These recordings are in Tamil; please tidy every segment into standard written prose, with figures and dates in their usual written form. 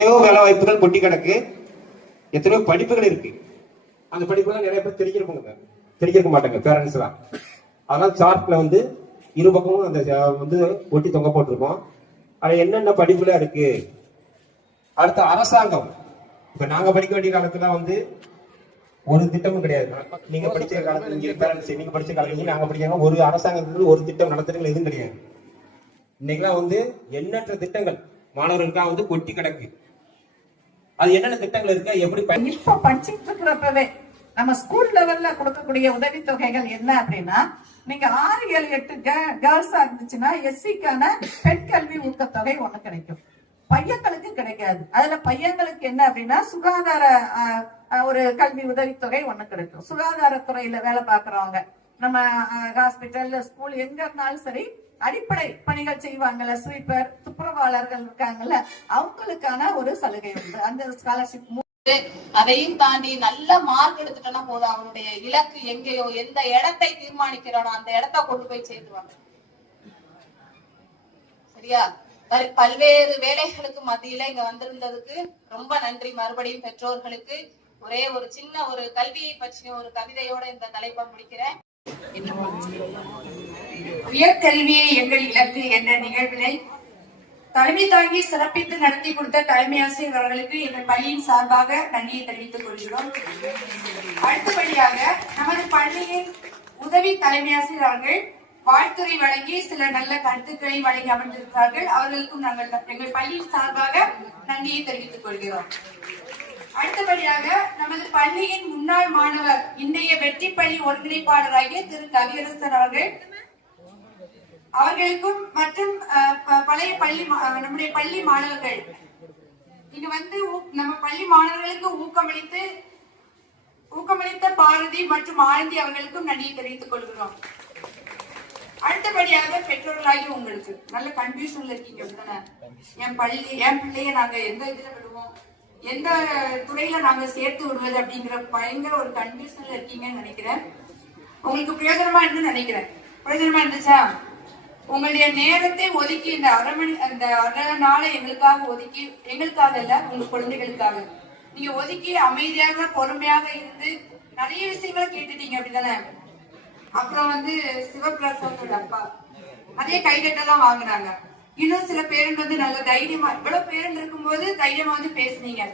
எத்தனையோ வேலை வாய்ப்புகள் கொட்டி கிடக்கு, எத்தனையோ படிப்புகள் இருக்கு. அந்த படிப்புலாம் நிறைய பேர் தெரிஞ்சிருக்க மாட்டாங்க பேரண்ட்ஸ் எல்லாம். அதெல்லாம் சார்ட்ல வந்து இரு பக்கமும் அந்த வந்து ஒட்டி தொங்க போட்டிருக்கோம். அது என்னென்ன படிப்புல இருக்கு. அடுத்த அரசாங்கம், இப்ப நாங்க படிக்க வேண்டிய காலத்துல வந்து ஒரு திட்டமும் கிடையாது. நீங்க படிச்ச காலத்துல பேரண்ட்ஸ், நீங்க படிச்ச காலத்துல நாங்க படிச்சாங்க, ஒரு அரசாங்கத்துக்கு ஒரு திட்டம் நடத்துறதுல எதுவும் கிடையாது. இன்னைக்கெல்லாம் வந்து எண்ணற்ற திட்டங்கள் மாணவர்களுக்காக வந்து கொட்டி கிடக்கு. அது என்னென்ன திட்டங்கள் இருக்கா, எப்படி இப்ப படிச்சுட்டு இருக்கிறப்பவே நம்ம ஸ்கூல் லெவல்ல கொடுக்கக்கூடிய உதவித்தொகைகள் என்ன அப்படின்னா, நீங்க 6, 7, 8 கேர்ள்ஸா இருந்துச்சுன்னா எஸ்சிக்கான பெண் கல்வி ஊக்கத்தொகை ஒண்ணு கிடைக்கும். பையன்களுக்கு கிடைக்காது. அதுல பையன்களுக்கு என்ன அப்படின்னா சுகாதார ஒரு கல்வி உதவித்தொகை ஒண்ணு கிடைக்கும். சுகாதாரத்துறையில வேலை பார்க்கறவங்க, நம்ம ஹாஸ்பிட்டல், ஸ்கூல் எங்க இருந்தாலும் சரி, அடிப்படை பணிகள் செய்வாங்கல்ல, ஸ்வீப்பர், துப்புரவாளர்கள் இருக்காங்கல்ல, அவங்களுக்கான ஒரு சலுகை உண்டு. அந்த ஸ்காலர்ஷிப் அதையும் தாண்டி நல்ல மார்க் எடுத்துட்டோம்னா போதும், அவனுடைய இலக்கு எங்கேயோ எந்த இடத்தை தீர்மானிக்கிறானோ அந்த இடத்த கொண்டு போய் சேர்த்துவாங்க. சரியா? பல்வேறு வேலைகளுக்கு மத்தியில இங்க வந்திருந்ததுக்கு ரொம்ப நன்றி. மறுபடியும் பெற்றோர்களுக்கு ஒரே ஒரு சின்ன ஒரு கல்வியை பற்றிய ஒரு கவிதையோட இந்த தலைப்பை முடிக்கிறேன். உயர்கல்வியை எங்கள் இலக்கு என்ற நிகழ்வினை தலைமை தாங்கி சிறப்பித்து நடத்தி கொடுத்த தலைமை ஆசிரியர் அவர்களுக்கு எங்கள் பள்ளியின் சார்பாக நன்றியை தெரிவித்துக் கொள்கிறோம். அடுத்தபடியாக நமது பள்ளியின் உதவி தலைமை ஆசிரியர் அவர்கள் வாழ்த்துறை வழங்கி சில நல்ல கருத்துக்களை வழங்கி அமர்ந்திருக்கிறார்கள். அவர்களுக்கும் நாங்கள் எங்கள் பள்ளியின் சார்பாக நன்றியை தெரிவித்துக் கொள்கிறோம். அடுத்தபடியாக நமது பள்ளியின் முன்னாள் மாணவர், இன்றைய வெற்றி பள்ளி ஒருங்கிணைப்பாளராகிய திரு கவியரசர் அவர்களுக்கும் மற்றும் பழைய பள்ளி நம்முடைய பள்ளி மாணவர்கள் இங்க வந்து நம்ம பள்ளி மாணவர்களுக்கு ஊக்கமளித்த பாரதி மற்றும் ஆனந்தி அவர்களுக்கும் நன்றியை தெரிவித்துக் கொள்கிறோம். அடுத்தபடியாக பெற்றோர்களாகி உங்களுக்கு நல்ல கன்ஃபியூஷன்ல இருக்கீங்க. என் பிள்ளைய நாங்க எந்த இதுல விடுவோம், எந்த துறையில நாங்க சேர்த்து விடுவது அப்படிங்கிற பயங்கர ஒரு கன்ஃபியூஷன்ல இருக்கீங்கன்னு நினைக்கிறேன். உங்களுக்கு பிரயோஜனமா இருந்து நினைக்கிறேன். பிரயோஜனமா இருந்துச்சா? உங்களுடைய நேரத்தை ஒதுக்கி இந்த அரை நாளை எங்களுக்காக ஒதுக்கி, எங்களுக்காக இல்ல உங்க குழந்தைகளுக்காக நீங்க ஒதுக்கி அமைதியாக பொறுமையாக இருந்து நிறைய விஷயங்களை கேட்டுட்டீங்க அப்படிதானே? அப்புறம் வந்து சிவபிரசாதோட அப்பா அதே கைதட்டெல்லாம் வாங்கினாங்க. இன்னும் சில பேருந்து வந்து நல்ல தைரியமா, இவ்வளவு பேருந்து இருக்கும்போது தைரியமா வந்து பேசுனீங்க.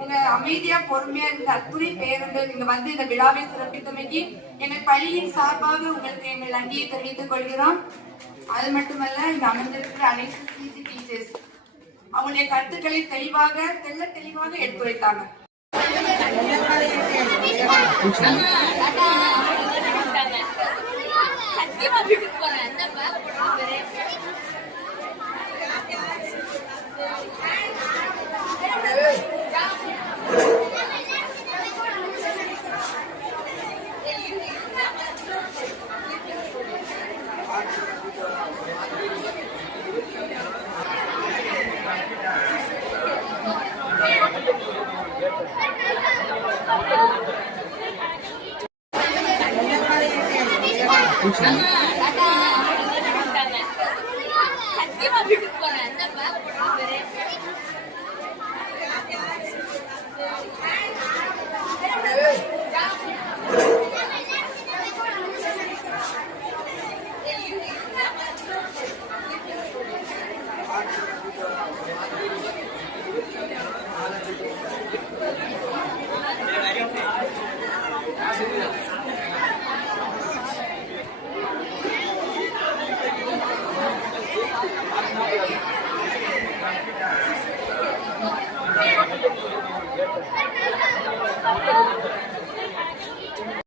உங்க அமைதியா பொறுமையா இருந்த அத்துணை பேருண்டு இங்க வந்து இந்த விழாவை சிறப்பித்தமைக்கு எங்கள் பள்ளியின் சார்பாக உங்களுக்கு எங்கள் நன்றியை தெரிவித்துக் கொள்கிறோம். அது மட்டுமல்ல, இங்க அமர்ந்திருக்கிற அனைத்து டீச்சர்ஸ் அவங்களுடைய கருத்துக்களை தெளிவாக எடுத்துரைத்தாங்க.